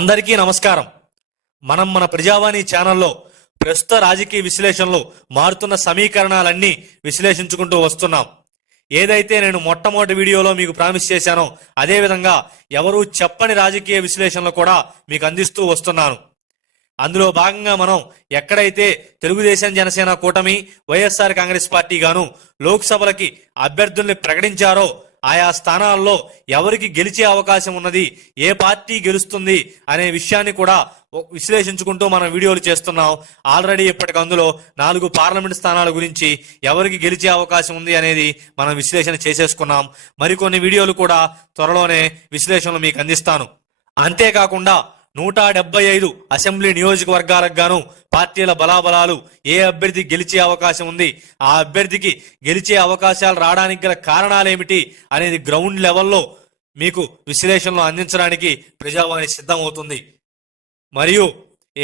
అందరికీ నమస్కారం. మన ప్రజావాణి ఛానల్లో ప్రస్తుత రాజకీయ విశ్లేషణలు మారుతున్న సమీకరణాలన్నీ విశ్లేషించుకుంటూ వస్తున్నాం. ఏదైతే నేను మొట్టమొదటి వీడియోలో మీకు ప్రామిస్ చేశానో అదేవిధంగా ఎవరూ చెప్పని రాజకీయ విశ్లేషణలు కూడా మీకు అందిస్తూ వస్తున్నాను. అందులో భాగంగా మనం ఎక్కడైతే తెలుగుదేశం జనసేన కూటమి వైఎస్ఆర్ కాంగ్రెస్ పార్టీ గాను లోక్సభలకి అభ్యర్థుల్ని ప్రకటించారో ఆయా స్థానాల్లో ఎవరికి గెలిచే అవకాశం ఉన్నది, ఏ పార్టీ గెలుస్తుంది అనే విషయాన్ని కూడా విశ్లేషించుకుంటూ మనం వీడియోలు చేస్తున్నాం. ఆల్రెడీ ఇప్పటికి అందులో 4 పార్లమెంట్ స్థానాల గురించి ఎవరికి గెలిచే అవకాశం ఉంది అనేది మనం విశ్లేషణ చేసేసుకున్నాం. మరికొన్ని వీడియోలు కూడా త్వరలోనే విశ్లేషణలు మీకు అందిస్తాను. అంతేకాకుండా 175 అసెంబ్లీ నియోజకవర్గాలకు గాను పార్టీల బలాబలాలు, ఏ అభ్యర్థి గెలిచే అవకాశం ఉంది, ఆ అభ్యర్థికి గెలిచే అవకాశాలు రావడానికి గల కారణాలేమిటి అనేది గ్రౌండ్ లెవెల్లో మీకు విశ్లేషణలు అందించడానికి ప్రజావాణి సిద్ధమవుతుంది. మరియు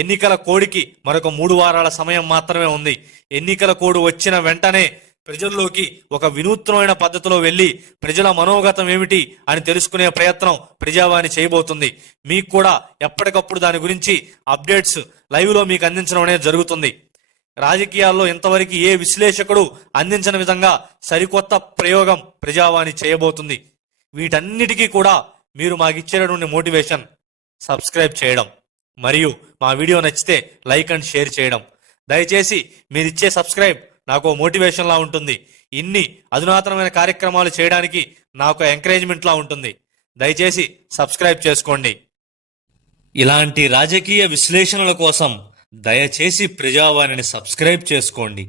ఎన్నికల కోడ్కి మరొక 3 వారాల సమయం మాత్రమే ఉంది. ఎన్నికల కోడ్ వచ్చిన వెంటనే ప్రజల్లోకి ఒక వినూత్నమైన పద్ధతిలో వెళ్ళి ప్రజల మనోగతం ఏమిటి అని తెలుసుకునే ప్రయత్నం ప్రజావాణి చేయబోతుంది. మీకు కూడా ఎప్పటికప్పుడు దాని గురించి అప్డేట్స్ లైవ్లో మీకు అందించడం అనేది జరుగుతుంది. రాజకీయాల్లో ఇంతవరకు ఏ విశ్లేషకుడు అందించిన విధంగా సరికొత్త ప్రయోగం ప్రజావాణి చేయబోతుంది. వీటన్నిటికీ కూడా మీరు మాకు ఇచ్చేటటువంటి మోటివేషన్ సబ్స్క్రైబ్ చేయడం, మరియు మా వీడియో నచ్చితే లైక్ అండ్ షేర్ చేయడం. దయచేసి మీరిచ్చే సబ్స్క్రైబ్ నాకు మోటివేషన్లా ఉంటుంది. ఇన్ని అధునాతనమైన కార్యక్రమాలు చేయడానికి నాకు ఎంకరేజ్మెంట్లా ఉంటుంది. దయచేసి సబ్స్క్రైబ్ చేసుకోండి. ఇలాంటి రాజకీయ విశ్లేషణల కోసం దయచేసి ప్రజావాణిని సబ్స్క్రైబ్ చేసుకోండి.